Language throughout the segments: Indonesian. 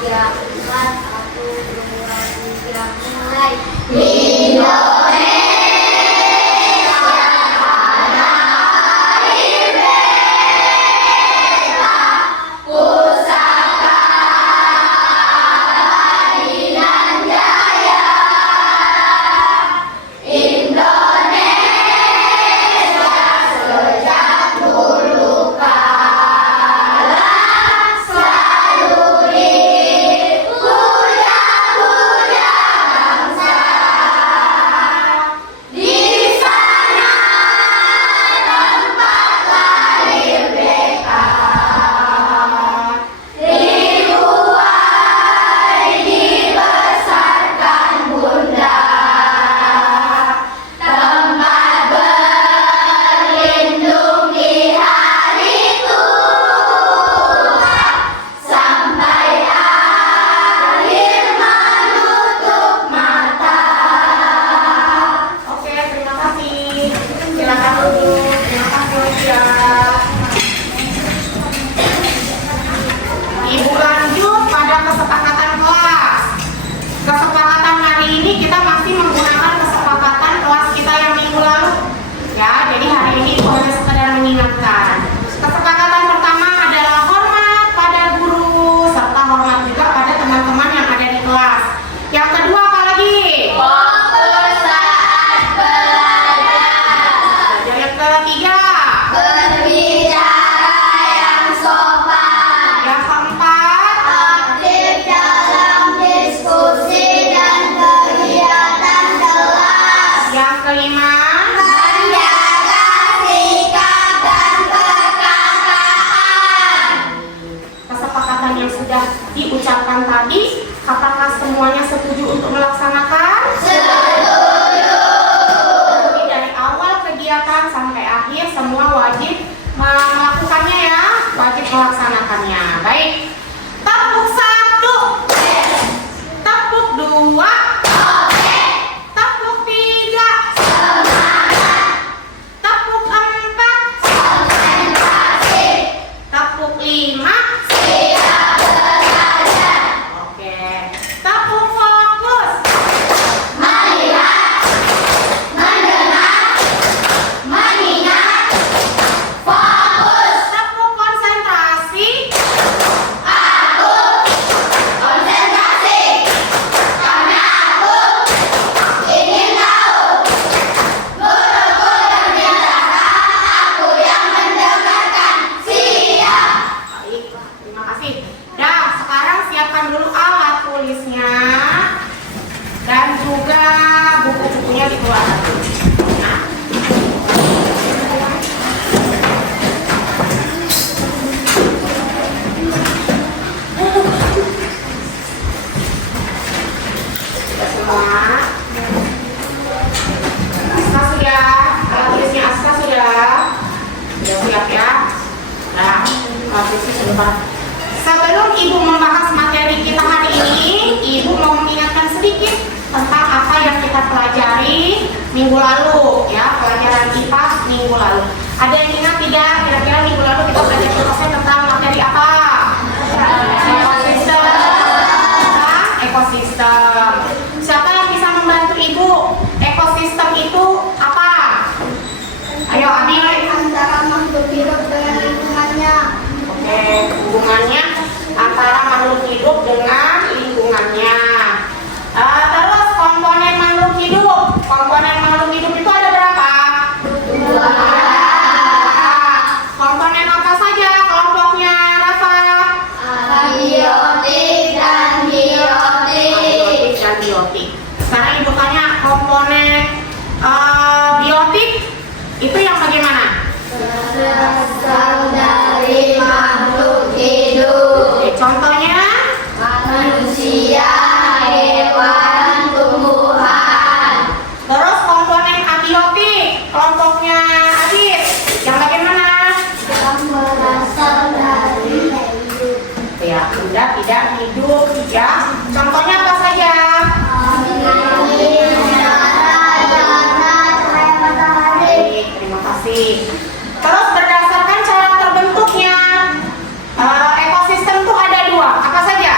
3, 4, 1, 2, 3, mulai. Indonesia. Diucapkan tadi, apakah semuanya setuju untuk melaksanakan? Setuju. Jadi dari awal kegiatan sampai akhir semua wajib melakukannya ya, wajib melaksanakannya. Baik. Tepuk 1. Tepuk 2. Tepuk 3. Tepuk 4. Tepuk 5. Tepuk fokus. Melihat, mendengar, mengingat, fokus. Tepuk konsentrasi. Aku konsentrasi karena aku ingin tahu. Guruku terbiasakan, aku yang mendengarkan. Siap. Baiklah, terima kasih. Dah, sekarang siapkan dulu alat tulisnya dan juga buku-bukunya dikeluarkan. Nah. Sudah semua. Aska sudah, alat tulisnya Aska sudah siap ya. Nah, alat tulisnya sudah. Sebelum Ibu membahas materi kita hari ini, Ibu mau mengingatkan sedikit tentang apa yang kita pelajari minggu lalu, ya, pelajaran IPA minggu lalu. Ada yang ingat tidak? Kira-kira minggu lalu kita belajar tentang materi apa? Ekosistem. Ekosistem. Siapa yang bisa membantu Ibu? Ekosistem itu apa? Ayo, Abi. Antara makhluk hidup dengan lingkungannya. Oke, hubungannya antara makhluk hidup dengan lingkungannya. Terus komponen makhluk hidup. Komponen makhluk hidup itu ada berapa? 2. Komponen apa saja kelompoknya, Rafa? Abiotik dan biotik. Abiotik dan biotik. Sekarang Ibu tanya komponen biotik itu yang bagaimana? Berasal dari makhluk hidup. Oke, contohnya? Manusia, hewan, tumbuhan. Terus komponen abiotik, kelompoknya Adit, yang bagaimana? Yang berasal dari hidup. Ya, benda tidak hidup, ya. Contohnya apa saja? Angin, udara, tanah, cahaya matahari. Baik, terima kasih. Terus berdasarkan cara terbentuknya ekosistem itu ada 2, apa saja?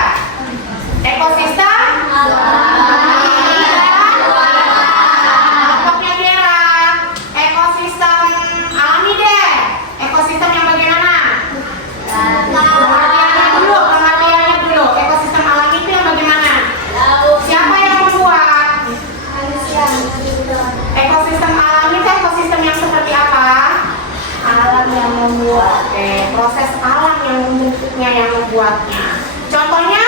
membuatnya. Contohnya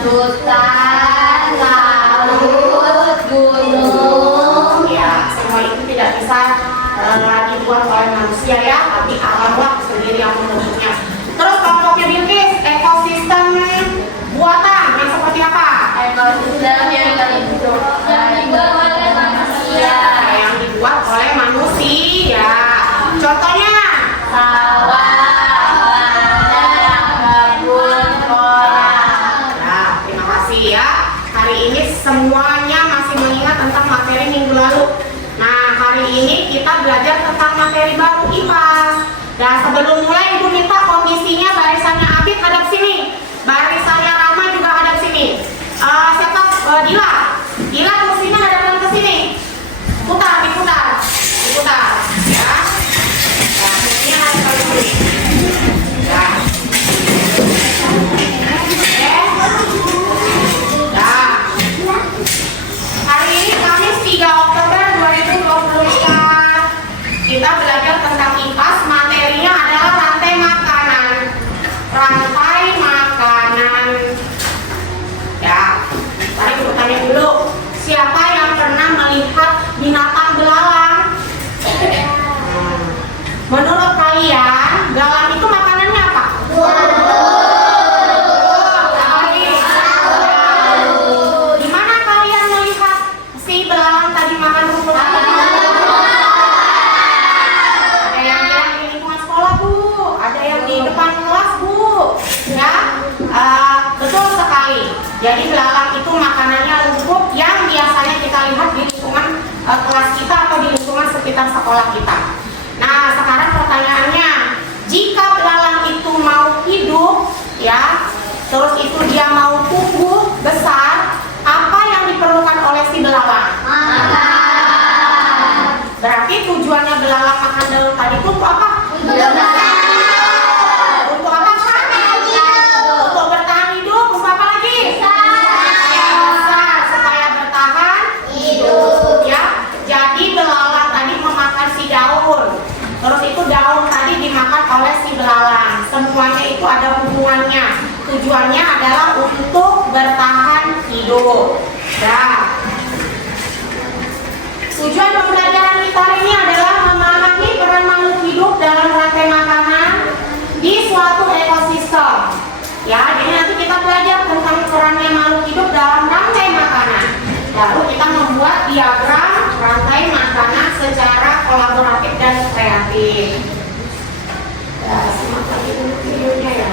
Hutan, laut, gunung. ya, semua itu tidak bisa dibuat oleh manusia ya, tapi alamlah sendiri yang membentuknya. Terus kelompoknya Bilqis, ekosistem buatan yang seperti apa? Ekosistem yang dibuat oleh manusia. Yang dibuat oleh manusia. Contohnya Sawah, ladang, kebun, kolam. nah, terima kasih ya. Hari ini semuanya masih mengingat tentang materi minggu lalu. Nah, hari ini kita belajar tentang materi baru IPA. Dan sebelum mulai Ibu minta kondisinya barisannya Abid hadap sini, barisannya Rahma juga hadap sini. Siapa? Dila. Dila kursinya hadapkan ke sini. Diputar. Ya. Nah, kursinya hadapkan ke sini. Ya. Nah, hari ini Kamis 3 Oktober 2024. Kita belajar tentang IPAS, materinya adalah rantai makanan. Ya, mari kita tanya dulu. Siapa yang pernah melihat binatang belalang? Menurut kalian, belalang itu makanannya apa? Di mana kalian melihat si belalang tadi makan rumput? Ada yang di lingkungan sekolah, Bu. Ada yang di depan kelas, Bu. Ya, betul sekali. Jadi belalang itu makanannya rumput yang biasanya kita lihat di lingkungan kelas kita atau di lingkungan sekitar sekolah kita. Nah, sekarang pertanyaannya, jika belalang itu mau hidup, ya, terus itu dia mau tumbuh besar, apa yang diperlukan oleh si belalang? Berarti tujuannya belalang makan daun tadi itu untuk apa? Untuk apa? Untuk bertahan hidup. Untuk apa lagi? Supaya bertahan hidup. Ya. Jadi belalang tadi memakan si daun. Terus itu daun tadi dimakan oleh si belalang. Semuanya itu ada hubungannya. Tujuannya adalah untuk bertahan hidup. Nah, tujuan pembelajaran kita hari ini adalah memahami peran makhluk hidup dalam rantai makanan di suatu ekosistem. Ya, jadi nanti kita belajar tentang perannya makhluk hidup dalam rantai makanan. Lalu kita membuat diagram rantai makanan secara kolaboratif dan kreatif. Ya, simak lagi dulu videonya ya.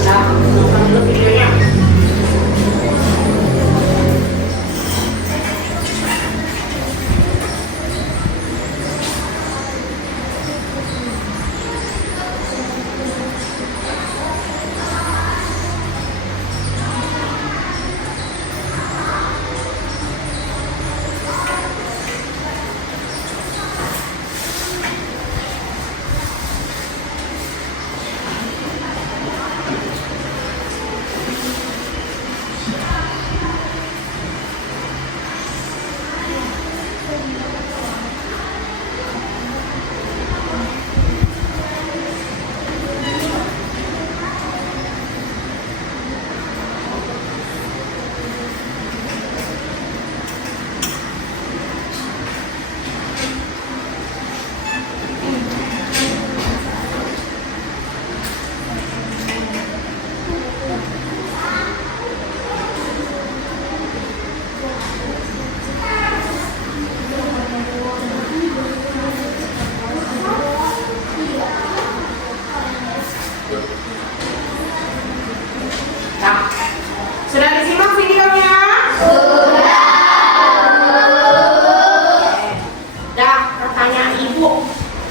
Nah, nonton dulu videonya.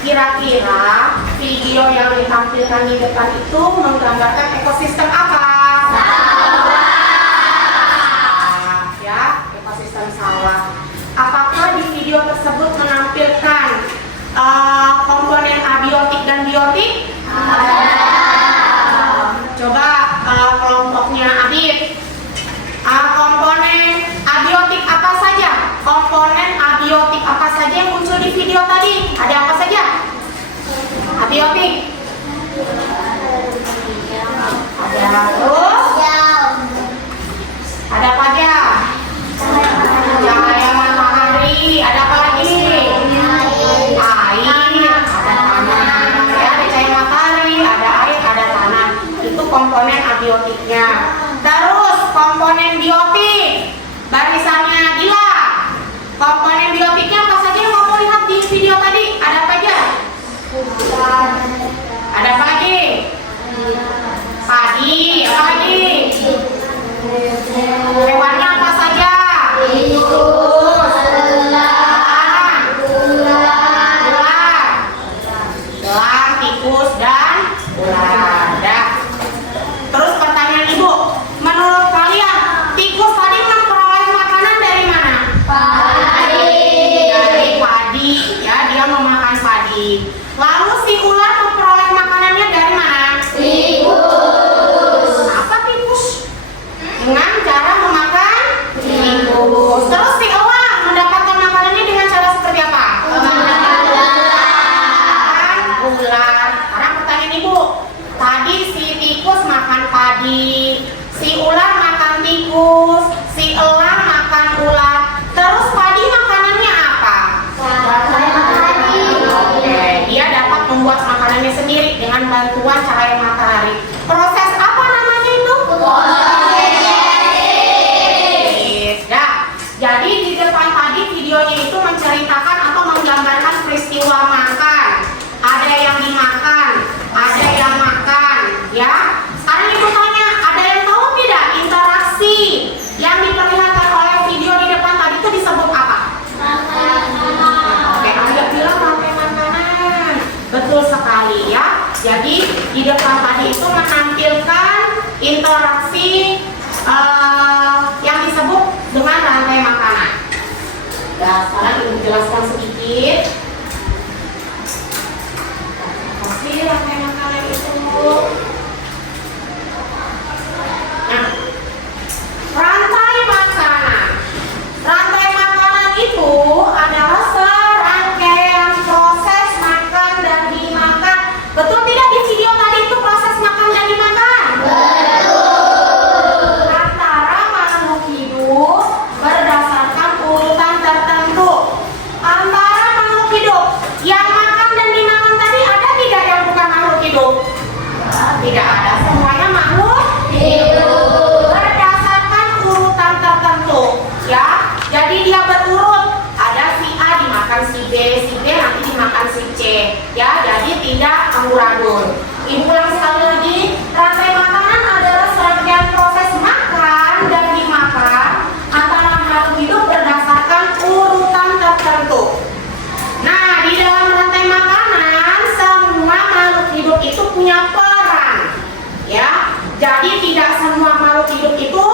Kira-kira video yang ditampilkan di depan itu menggambarkan ekosistem apa? Sawah. Ya, ekosistem sawah. Apakah di video tersebut menampilkan komponen abiotik dan biotik? Coba kelompoknya Abid. Komponen Abiotik. Ada terus. Ada apa aja? Cahaya matahari. Ada apa lagi? Air. Ada tanah. Ya, ada cahaya matahari, ada air, ada tanah. Itu komponen abiotiknya. Terus komponen biotik. Barisannya Dila. Komponen biotiknya apa saja yang kamu lihat di video tadi? Ada apa aja? Ada apa lagi? Padi. Apa lagi? Hewannya apa saja? Tikus, elang, tikus, dan ular. Dah. Terus pertanyaan Ibu, menurut kalian tikus tadi memperoleh makanan dari mana? Dari padi, ya, dia memakan padi. Lalu si ular memperoleh makanannya dari mana? Apa tikus? Dengan cara memakan tikus. Terus si elang mendapatkan makanannya dengan cara seperti apa? Ular. Sekarang pertanyaan Ibu, tadi si tikus makan padi, si ular makan tikus, si elang makan ular. Terus padi makanannya apa? Oke, dia dapat membuat makanannya sendiri dengan bantuan cahaya matahari. Proses apa namanya itu? Dah. Jadi di depan tadi videonya itu menceritakan atau menggambarkan peristiwa makan. Ada yang dimakan, ada yang makan, ya. Sekarang Ibu tanya, ada yang tahu tidak interaksi yang diperlihatkan oleh video di depan tadi itu disebut apa? Oke, Anda bilang rantai makanan. Betul sekali, ya. Jadi di depan tadi itu menampilkan interaksi yang disebut dengan rantai makanan. Nah, sekarang Ibu jelaskan sedikit. Pasti rantai makanan itu. Nah, rantai makanan. Rantai makanan itu adalah serangkaian proses makan dan dimakan. Betul tidak di video tadi itu proses makan dan dimakan? Antara makhluk hidup berdasarkan urutan tertentu. Antara makhluk hidup yang makan dan dimakan tadi ada tidak yang bukan makhluk hidup? Tidak ada, semuanya makhluk hidup berdasarkan urutan tertentu, ya. Jadi dia berurut, ada si A dimakan si B nanti dimakan si C, ya. Jadi tidak amburadul. Ibu ulang sekali lagi, rantai makanan adalah serangkaian proses makan dan dimakan antara makhluk hidup berdasarkan urutan tertentu. Nah, di dalam rantai makanan semua makhluk hidup itu punya peran, ya. Jadi tidak semua makhluk hidup itu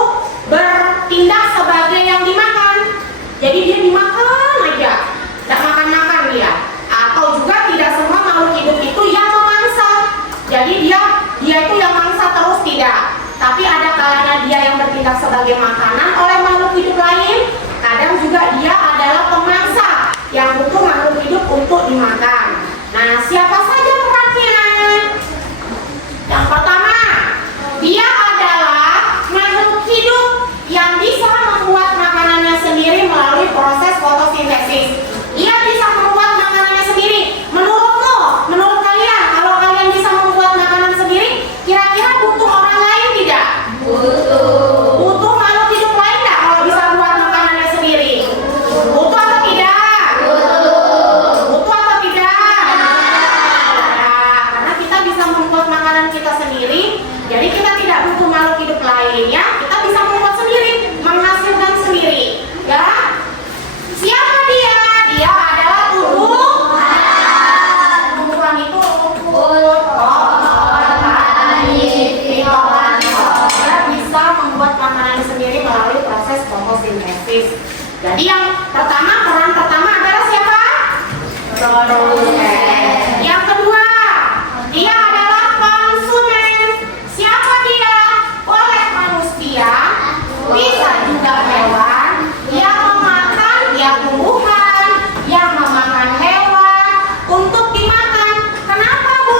bertindak sebagai yang dimakan. Jadi dia dimakan aja, tidak makan-makan dia. Atau juga tidak semua makhluk hidup itu yang memangsa. Jadi dia itu yang mangsa terus, tidak. Tapi ada kalanya dia yang bertindak sebagai makanan oleh makhluk hidup lain. Kadang juga dia adalah pemangsa yang butuh makhluk hidup untuk dimakan. Nah, siapa saja perannya? Yang pertama, dia adalah makhluk hidup yang bisa membuat makanannya sendiri melalui proses fotosintesis. Dia bisa membuat makanannya sendiri. Menurut kalian, kalau kalian bisa membuat makanan sendiri, kira-kira butuh orang lain tidak? Butuh makhluk hidup lain tidak kalau bisa buat makanannya sendiri? Butuh atau tidak? Butuh atau tidak? Nah, karena kita bisa membuat makanan kita sendiri, jadi kita tidak butuh makhluk hidup lainnya. Kita bisa membuat sendiri, menghasilkan sendiri, ya. Siapa dia? Dia adalah tumbuhan itu dia bisa membuat makanan sendiri melalui proses fotosintesis. Jadi yang peran pertama adalah siapa? Produsen. Yang kedua, dia adalah konsumen. Siapa dia? Oleh manusia, bisa juga hewan yang memakan, ya tumbuhan yang memakan hewan untuk dimakan. Kenapa Bu?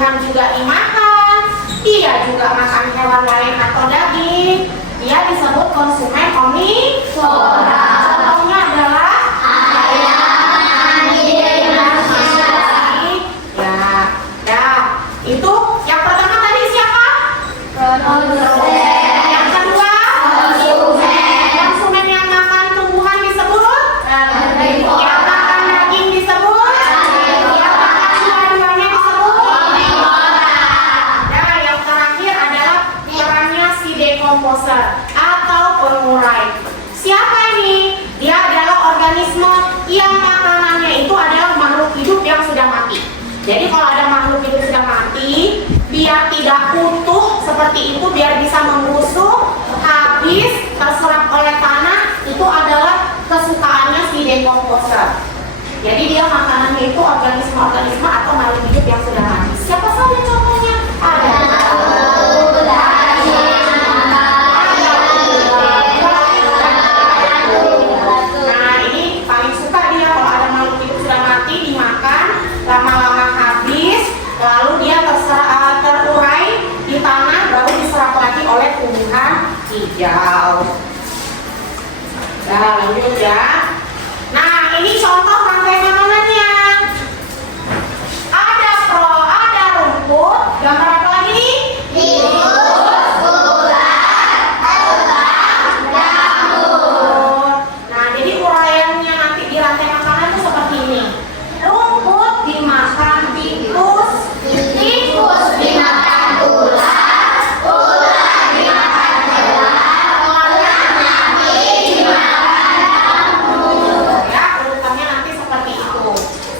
tumbuhan juga dimakan, dia juga makan hewan lain atau daging, dia disebut konsumen omnivora. Contohnya adalah ayam, anjing, ya, itu yang pertama tadi siapa? Yang kedua, konsumen yang makan tumbuhan disebut, yang makan daging disebut, yang makan dua-duanya disebut omnivora. Dan yang terakhir adalah perannya si decomposer atau pengurai. Siapa ini? Dia adalah organisme yang makanannya itu adalah makhluk hidup yang sudah mati. Jadi kalau ada makhluk hidup sudah mati, biar tidak utuh seperti itu, biar bisa membusuk, habis, terserap oleh tanah, itu adalah kesukaannya si decomposer. Jadi dia makanannya itu organisme-organisme atau makhluk hidup yang sudah mati. Siapa saja contohnya? Ada. Nah ini paling suka dia kalau ada makhluk hidup sudah mati dimakan, lama-lama habis, lalu dia terurai di tanah, baru diserap lagi oleh tumbuhan hijau. Nah lanjut ya. Nah ini contoh rantai makanannya. Ada rumput, gambar apa lagi nih? Nah jadi uraiannya nanti di rantai makanan itu seperti ini. Rumput dimakan tikus, tikus dimakan ular, ular dimakan hewan nanti dimakan jamur. Ya, urutannya nanti seperti itu.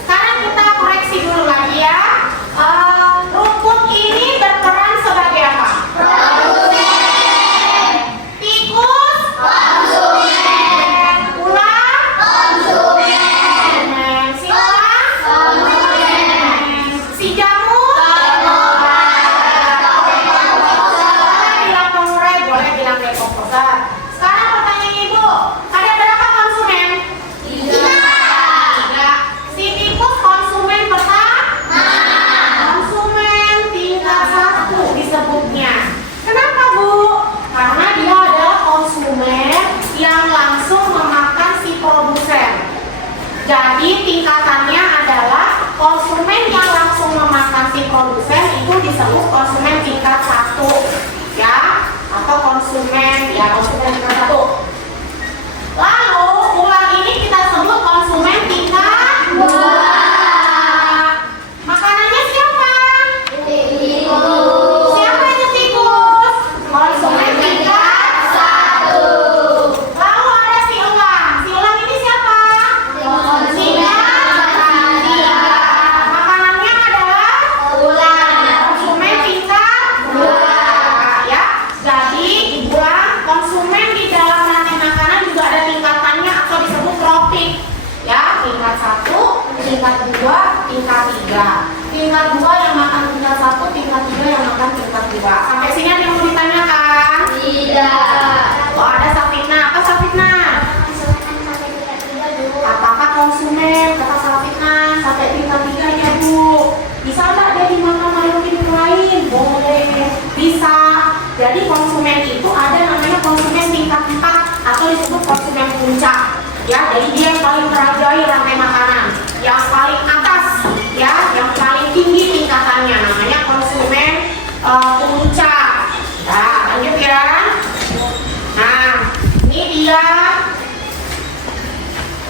Sekarang kita koreksi dulu lagi ya. Rumput ini berperan sebagai apa? Produsen. Tikus konsumen. Ular konsumen. Si ular konsumen. Si jamur boleh bilang pengurai, boleh bilang decomposer. Sekarang pertanyaan ibu, ada berapa konsumen? Tiga. Si tikus konsumen pertama, konsumen tingkat 1 disebutnya. Kenapa Bu? Karena dia adalah konsumen yang langsung memakan si produsen. Jadi tingkatannya adalah konsumen yang langsung memakan si produsen itu disebut konsumen tingkat 1 ya, atau konsumen tingkat 1. Lalu ular ini kita sebut konsumen tingkat 2. Makanannya siapa? Siapa itu tikus? Konsumen tingkat 1. Lalu ada si elang. Si elang ini siapa? Tingkat 3. Makanannya adalah ular. Konsumen tingkat 2 ya. Jadi dibilang konsumen di dalam rantai makanan juga ada tingkatannya atau disebut tropik ya, tingkat 1, tingkat 2, tingkat 3. Tingkat 2 yang makan tingkat 1, tingkat 3 yang makan tingkat 2. Sampai sini ada yang mau ditanyakan? Tidak. Oh ada Safitna. Apa Safitna? Apakah konsumen kata Safitna sampai tingkat 3 ya Bu? Bisa nggak dia dimakan makhluk hidup lain? Boleh, bisa. Jadi konsumen itu ada namanya konsumen tingkat 4 atau disebut konsumen puncak ya. Jadi dia yang paling merajai rantai makanan, yang paling atas ya, yang paling tinggi tingkatannya namanya konsumen puncak. Nah lanjut ya. Nah ini dia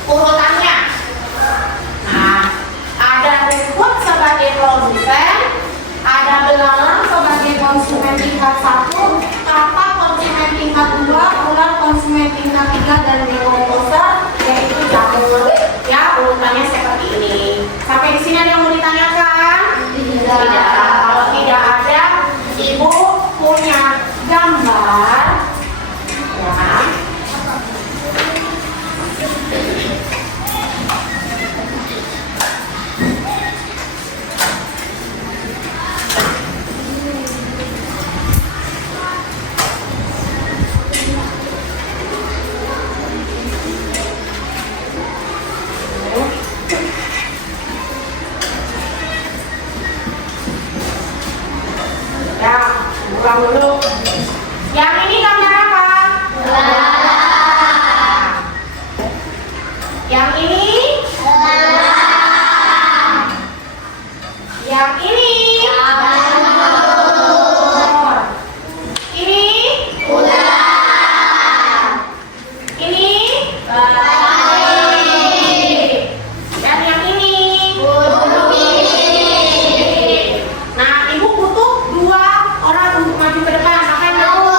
urutannya. Nah ada rumput sebagai produsen, ada belalang sebagai konsumen tingkat 1, kata konsumen tingkat 2, ular konsumen tingkat 3, dan decomposer yaitu jamur. Ya urutannya seperti ini. Sampai di sini ada yang mau ditanyakan? Tidak. Kalau tidak ada, ibu punya gambar ya. Ulang dulu. Yang ini gambar apa? Yang ini? Yang ini? Ini? Ini? Dan yang ini? Nah, ibu butuh 2 orang untuk maju ke depan. Siapa yang mau?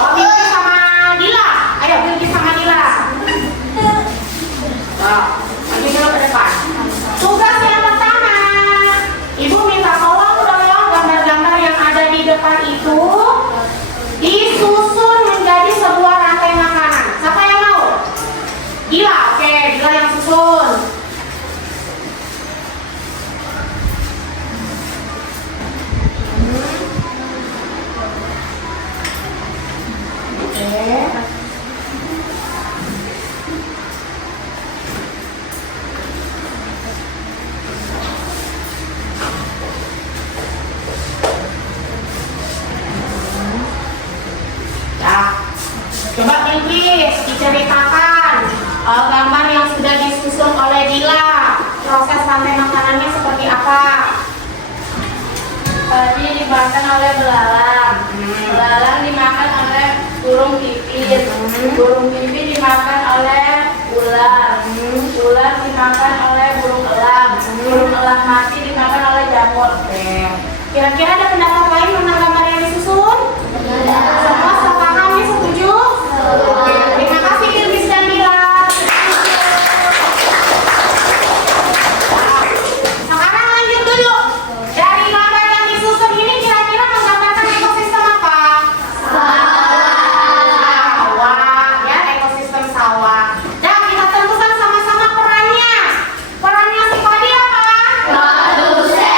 Oh, Bilki sama Dila. Ayo, Bilki sama Dila. Maju dulu ke depan. Tugas yang pertama, ibu minta tolong gambar-gambar yang ada di depan itu disusun menjadi sebuah rantai makanan. Siapa yang mau? Dila, oke, Dila yang susun. Oke. Coba Bilkis diceritakan gambar yang sudah disusun oleh Dila. Proses rantai makanannya seperti apa? Tadi dimakan oleh belalang. Belalang dimakan oleh burung pipit. Burung pipit dimakan oleh ular. Ular dimakan oleh burung elang. Burung elang mati dimakan oleh jamur. Oke. Kira-kira ada pendapat lain tentang gambar yang disusun? Semua sepaham ya, setuju? Oke. Terima kasih Bilkis dan Dila. Sekarang lanjut dulu. Dari gambar yang disusun ini kira-kira menggambarkan ekosistem apa? Sawah, ya, ekosistem sawah. Dan kita tentukan sama-sama perannya. Perannya si Kodi apa? Produsen.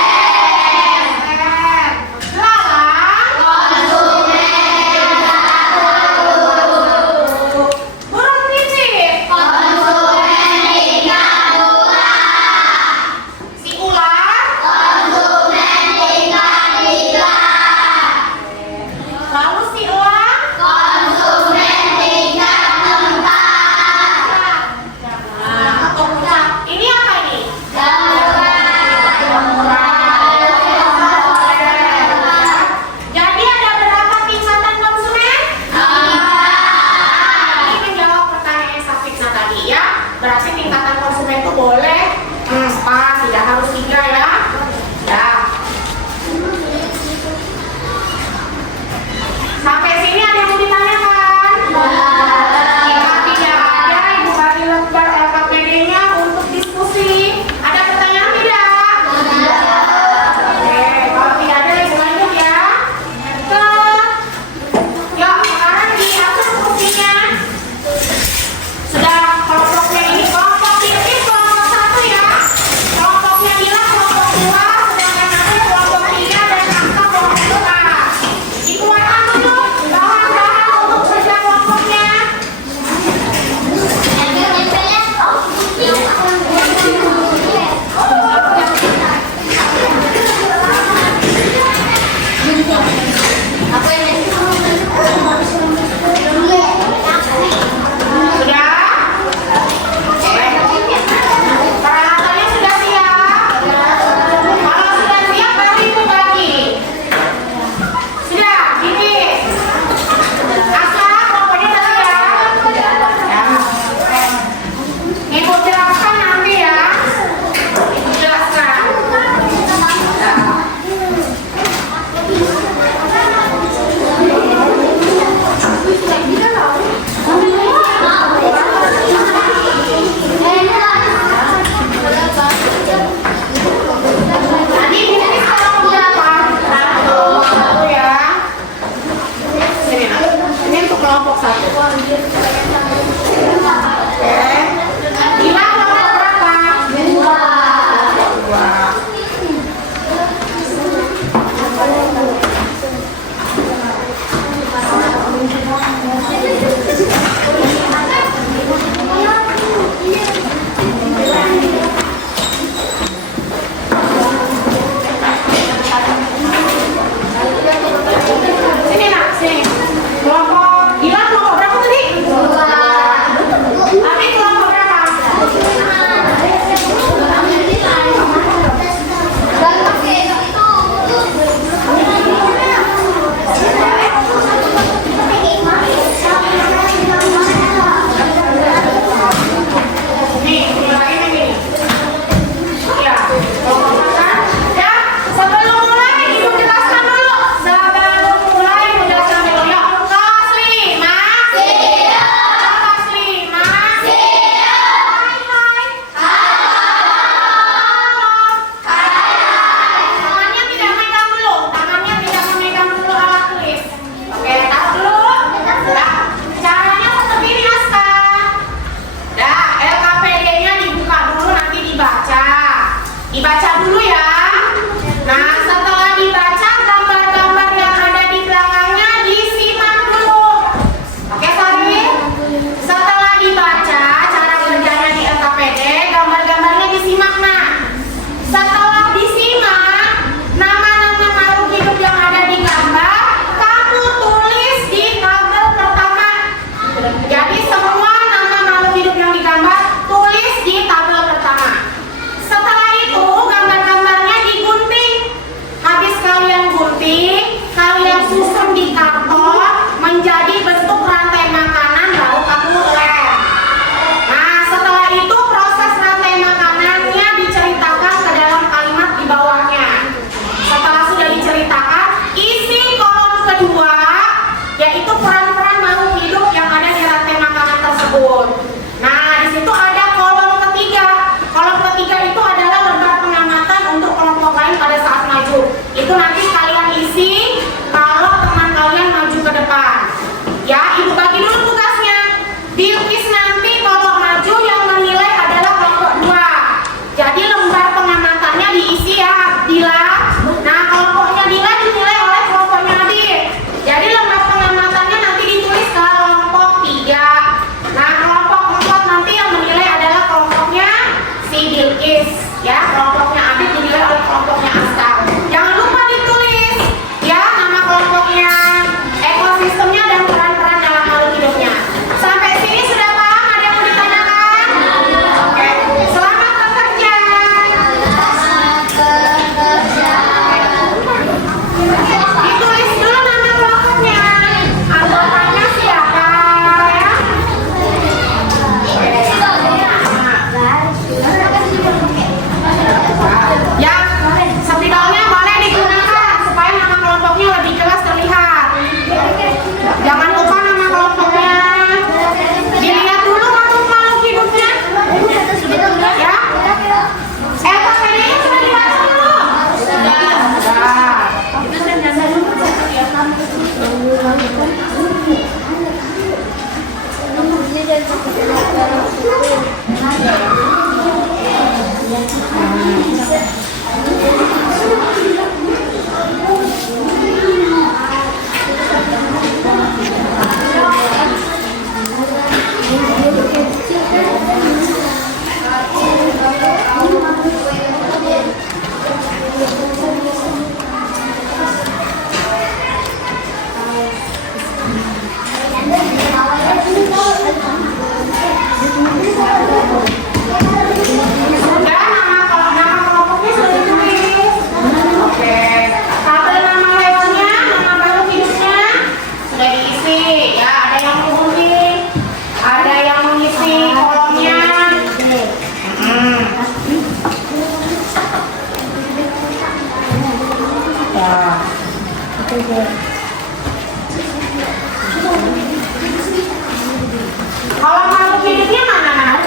Kalau makhluk hidupnya mana?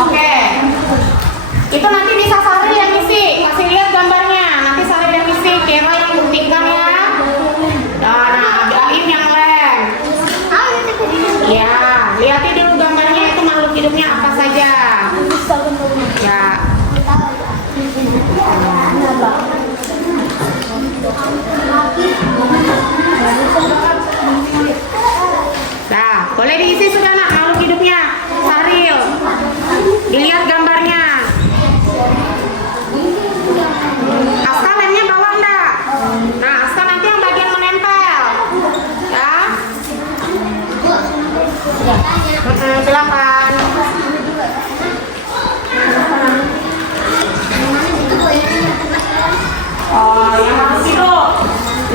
Oke. Itu nanti bisa Sari yang ngisi. Kasih lihat gambarnya. Nanti Sari yang ngisi. Kira yang buktikan ya. Nah, Aim yang lem. Ya, lihatin dulu gambarnya itu makhluk hidupnya apa saja. Ya. Nah, boleh diisi sudah nak makhluk hidupnya. Saril, dilihat gambarnya. Aska lemnya bawa enggak? Nah, Aska nanti yang bagian menempel. Ya. Silakan. Oh, yang harus hidup.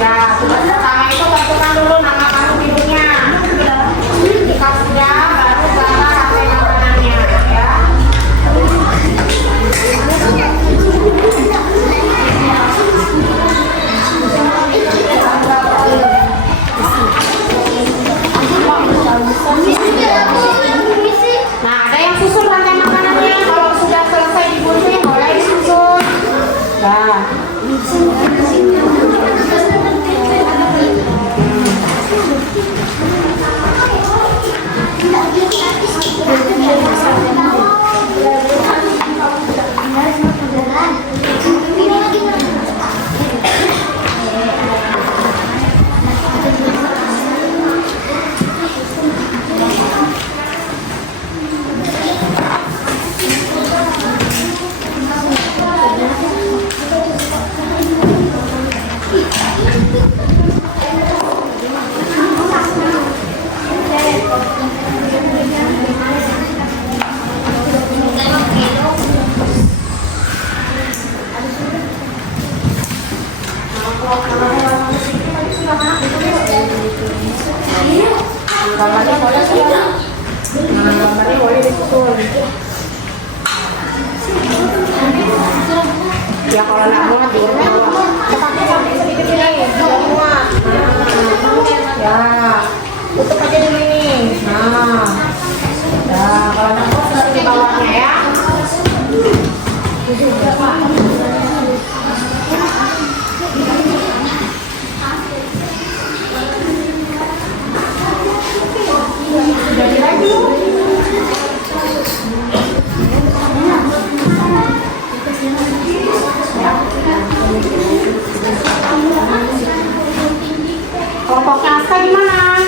Ya, pertama itu tentukan dulu nama makhluk hidupnya. Jika sudah, baru gambar hasil makanannya, ya. Nah, ada yang susun rantai makanannya. Kalau sudah selesai digunting, boleh disusun. Nah. Gambarnya boleh sih ya. Nah, gambarnya boleh disusun. Ya kalau nggak muat diurut-urut. Tepatnya sampai sedikit ini, jangan muat. Ya, tutup aja dulu ini. Nah, ya kalau nggak muat harus di bawahnya ya. Jadi lagi. Kelompoknya Aska gimana?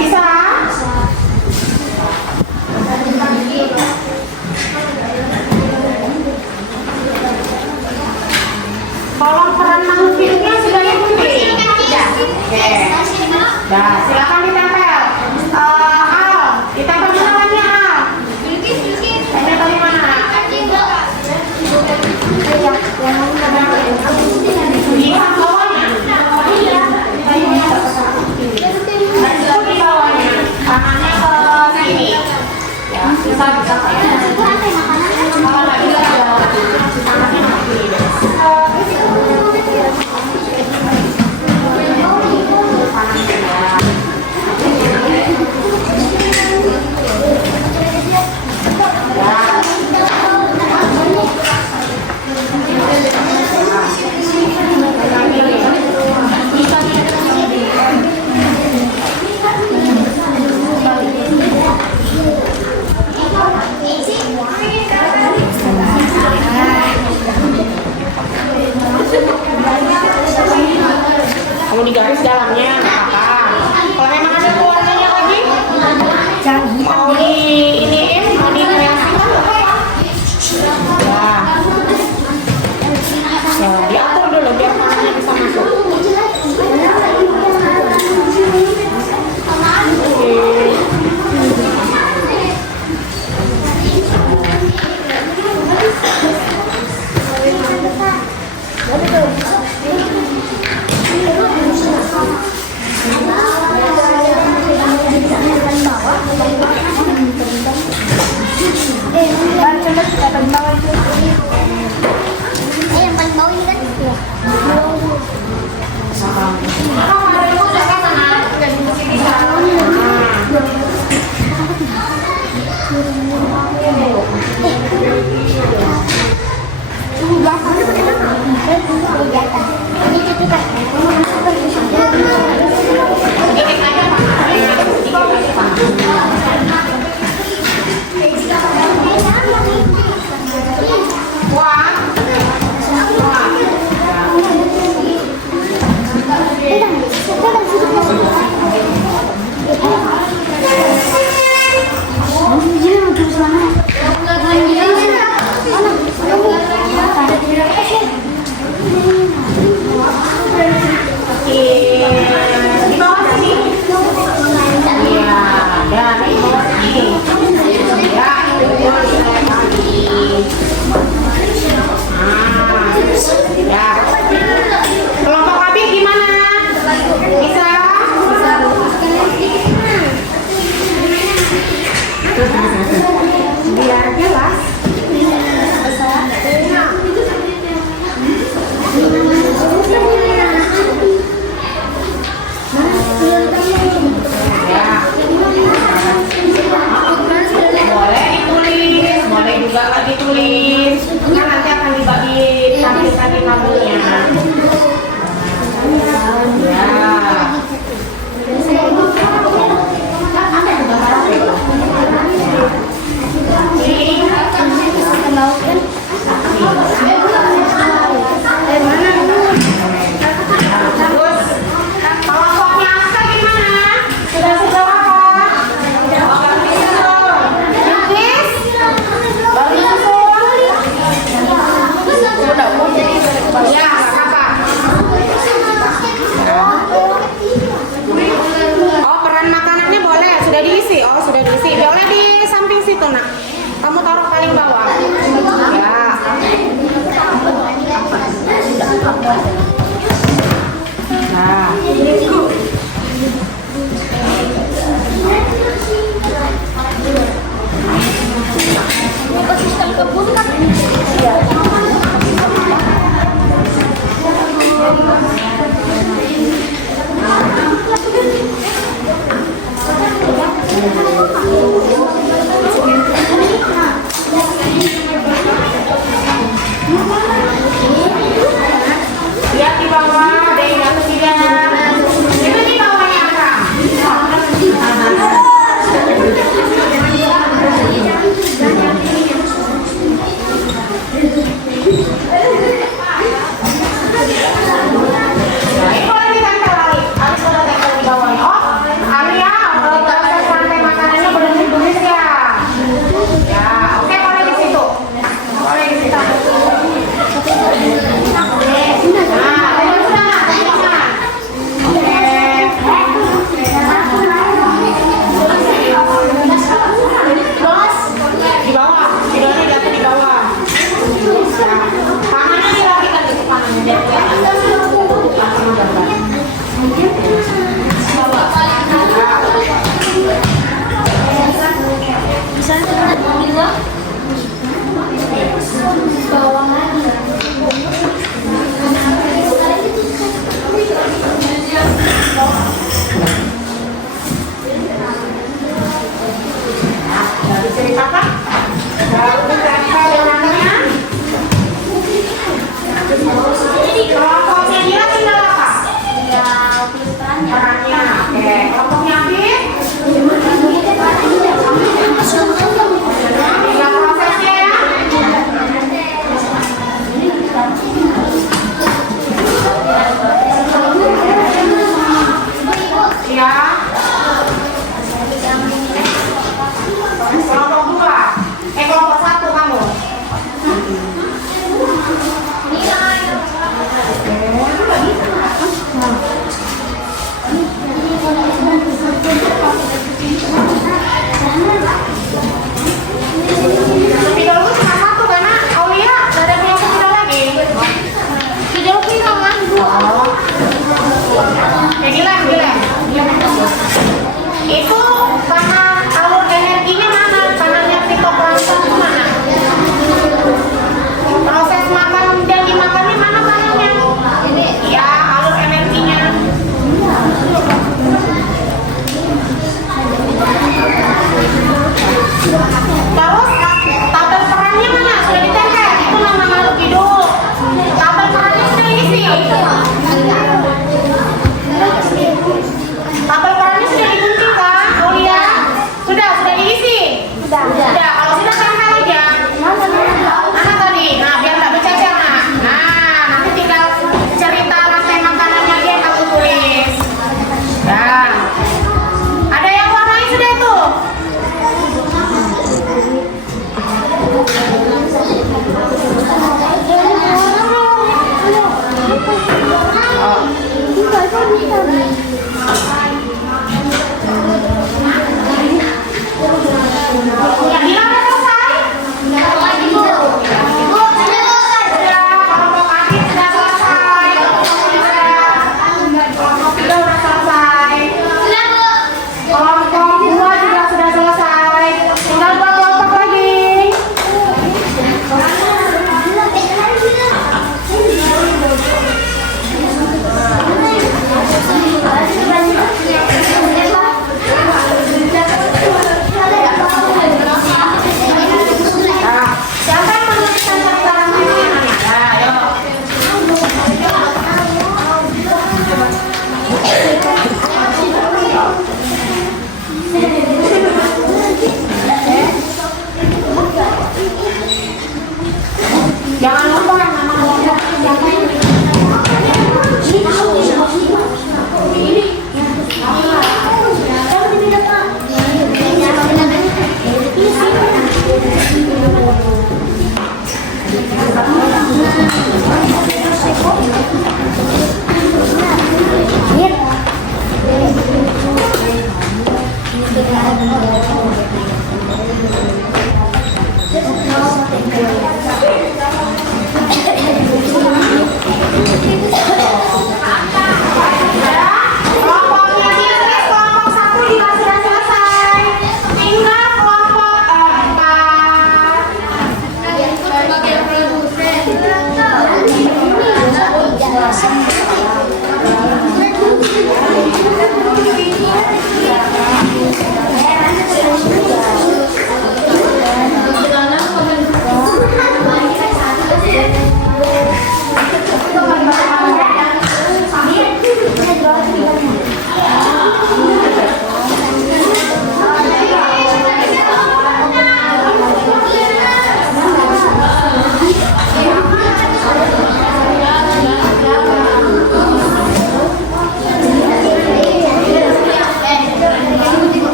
Bisa? Kolom peran makhluk hidupnya sudah digunting? Ya. Oke. Nah, silakan ditempel. Al, ditempel mana lemnya Al? Ditempel di mana? Di bawahnya. Di bawahnya. Tangannya ke sini. Ya, bisa. Kalau nggak bisa, tangannya mati. yang paling bawah ini kan? Ada yang udah kan sana, udah di sini kan. Terus mana?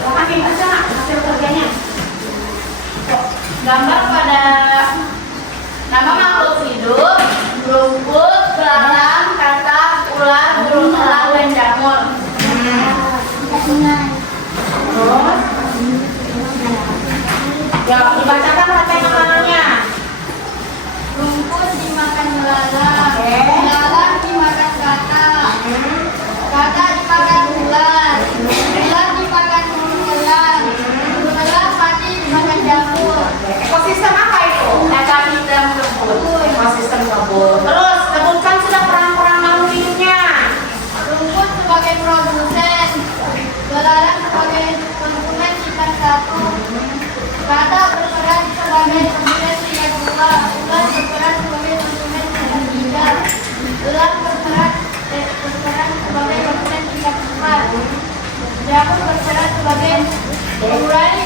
Kasih aja hasil kerjanya. Gambar pada nama makhluk hidup, rumput, belalang, katak, ular, burung elang, dan jamur. Terus, ya dibacakan kata-katanya. Rumput dimakan belalang, Oke. belalang dimakan katak, katak dimakan ular, ular dimakan burung elang, burung elang mati dimakan jamur. Ekosistem apa itu? Ekosistem kebun. Ekosistem kebun. Terus sebutkan sudah peran-peran makhluk hidupnya. Rumput sebagai produsen, belalang sebagai konsumen tingkat 1, katak berperan sebagai konsumen tingkat 2, ular berperan sebagai konsumen tingkat 3, elang berperan sebagai konsumen tingkat 4, jamur berperan sebagai pengurai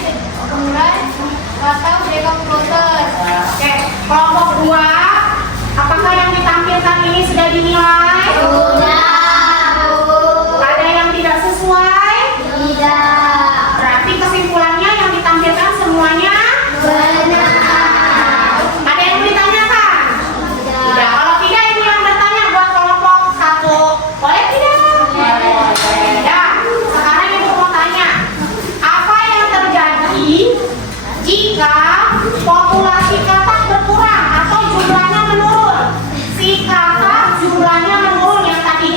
atau dekomposer. Oke, kelompok 2, apakah yang ditampilkan ini sudah dinilai? Ada yang tidak sesuai? Berarti kesimpulannya yang ditampilkan semuanya ada yang ditanyakan? Tidak. Kalau tidak, ini yang bertanya buat kelompok 1. Boleh tidak? Ya. Sekarang ibu mau tanya, apa yang terjadi jika populasi katak berkurang atau jumlahnya menurun? Si katak jumlahnya menurun yang tadi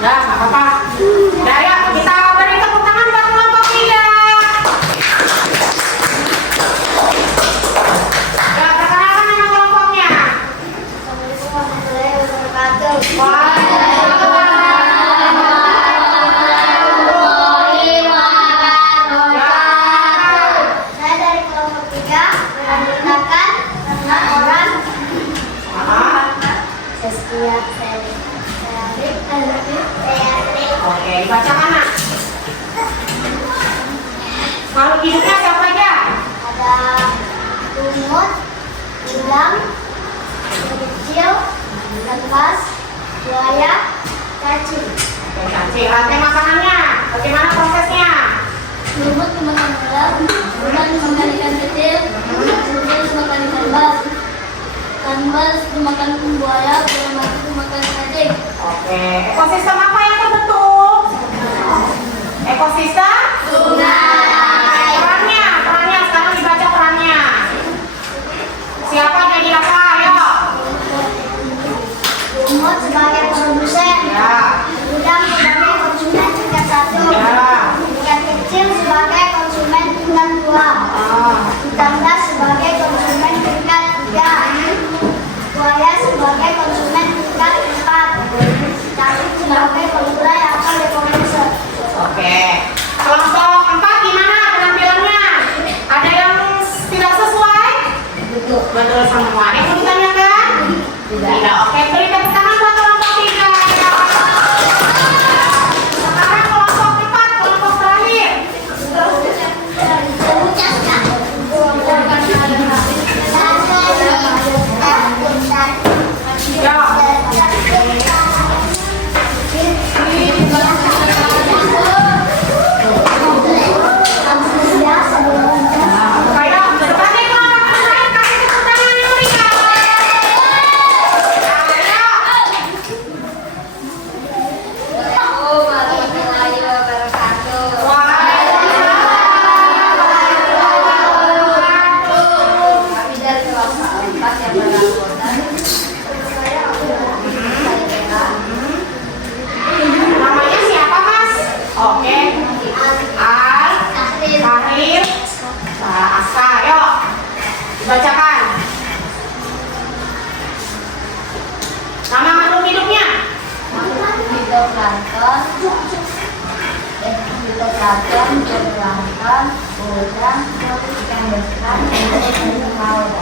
Ya, nggak apa-apa. Nah, ya, kita beri tepuk tangan buat kelompok 3. Ya, perkenalkan nama kelompoknya. Assalamualaikum warahmatullahi wabarakatuh. Saya dari kelompok 3 menggunakan nama orang Saskia Featri. Oke, dibacakan nak. Kalau hidupnya siapa aja? Ada lumut, udang, kecil, lepas, buaya, cacing. Oke, cacing. Rantai makanannya, bagaimana prosesnya? Lumut dimakan ular, udang dimakan ikan kecil, kecil dimakan ikan bas, ikan bas dimakan buaya, buaya mati dimakan cacing. Oke, ekosistem apa yang terbentuk? Ekosistem? Perannya sekarang dibaca perannya. Siapa jadi apa? Ayo. Lumut sebagai produsen, Ya. udang sebagai konsumen tingkat 1, Ya. ikan kecil sebagai konsumen tingkat 2, ikan bas sebagai konsumen tingkat 3, buaya sebagai konsumen tingkat 4, cacing sebagai pengumpulan atau dekomposer. Oke. Kelompok 4 gimana penampilannya? Ada yang tidak sesuai? Betul semua. Ada yang mau ditanyakan? Tidak. Oke, beri tepuk tangan buat kelompok 3. Sekarang kelompok 4, kelompok terakhir. Ayo, sebagai kelompok terakhir kasih tepuk tangan yang meriah. Namanya siapa, Mas? Oke. Al, Tahir, Aska. Ayo, dibacakan. Nama makhluk hidupnya?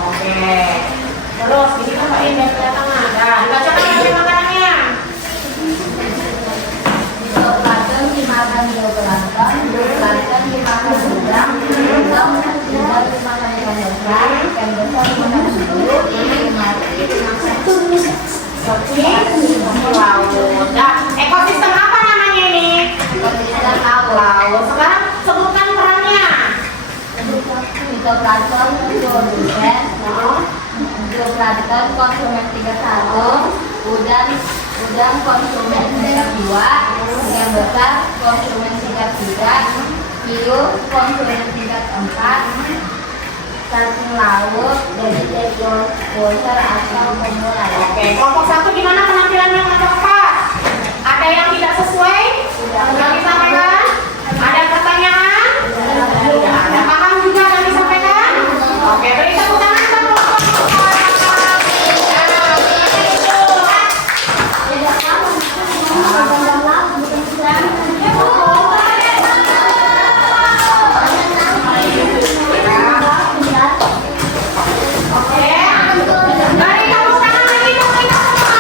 Oke. Terus ini kan Pak Indah kelihatan ada. Dibacakan lagi makanannya. Laut. Nah, ekosistem apa namanya ini? Laut. Sekarang sebutkan perannya. Zooplankton konsumen tingkat 1, udang konsumen tingkat 2, ikan besar konsumen tingkat 3, hiu konsumen tingkat 4, cacing laut dari dekomposer atau pemulai. Oke, kelompok 1 gimana penampilannya yang tepat? Ada yang tidak sesuai? Yang disampaikan? Ada pertanyaan? Tidak ada. Paham juga yang disampaikan? Oke, beri tepuk tangan untuk kelompok 4. Oke, beri tepuk tangan lagi untuk kita semua.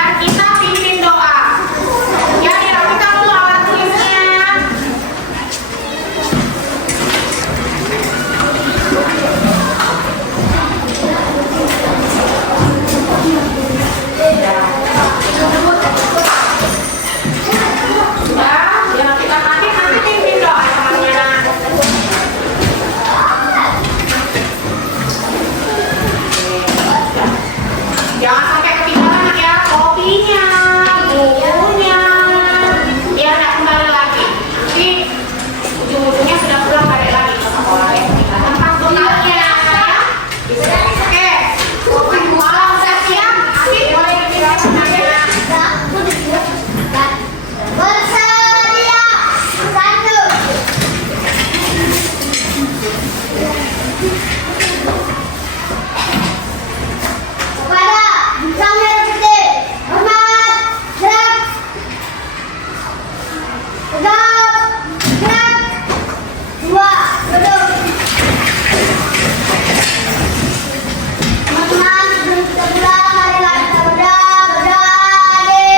dan kita pimpin doa. Ya, dirapikan dulu alat tulisnya. Ya, kita nanti pimpin doa temannya. Jangan sampai ketinggalan ya kopinya, bukunya, biar nggak kembali lagi. Nanti ujung-ujungnya sudah pulang balik lagi ke sekolah ya. Tempat duduknya, oke. Kalau sudah siap, nanti boleh dipindahkan ya. Bersedia. 1. Kepada Sang Merah Putih, hormat, gerak. Tegap, gerak. 2, duduk. Teman-teman, sebelum kita pulang, marilah kita berdoa dimulai.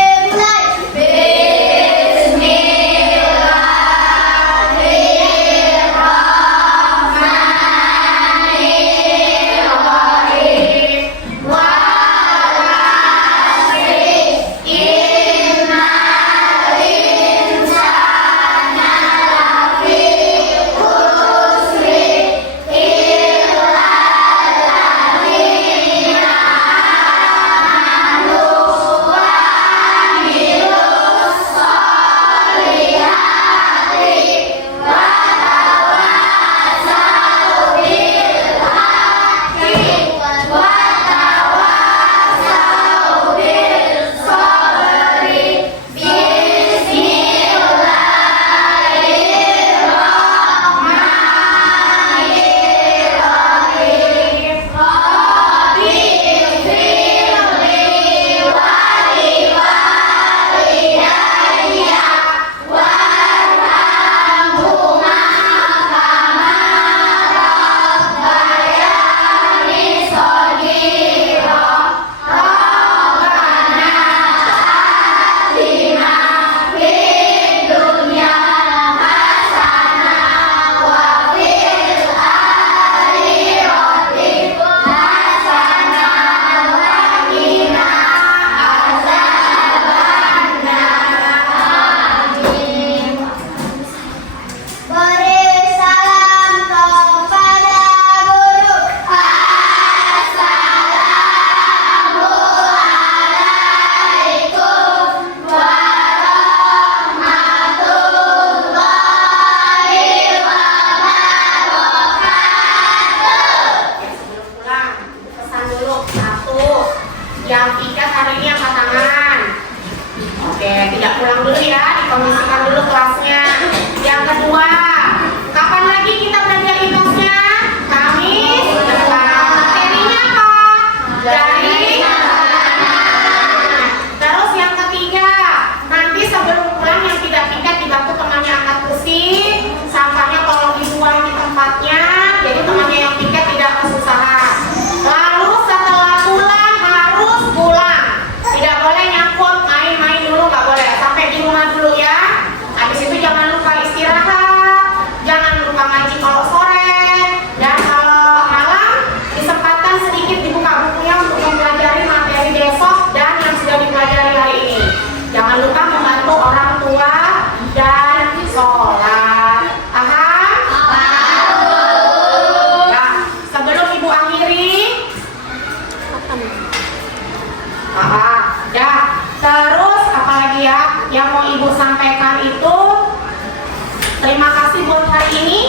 Yang ikat hari ini angkat tangan. Oke, tidak pulang dulu ya, dikondisikan dulu kelasnya. Yang kedua, kapan lagi kita belajar ITOS-nya? Kamis depan. Materinya apa? Dari terus yang ketiga, nanti sebelum pulang yang tidak pikat dibantu temannya angkat kursi, sampahnya tolong dibuang di tempatnya, jadi temannya yang pikat tidak kesusahan. Lalu setelah pulang harus pulang, tidak boleh nyangkut main-main dulu, nggak boleh, sampai di rumah dulu ya. Habis itu jangan lupa istirahat, jangan lupa ngaji kalau sore, dan kalau malam disempatkan sedikit dibuka bukunya untuk mempelajari materi besok dan yang sudah dipelajari hari ini. Jangan lupa membantu orang tua dan sholat. Paham? Ya, sebelum ibu akhiri, ya, terus apalagi ya yang mau ibu sampaikan itu, terima kasih buat hari ini.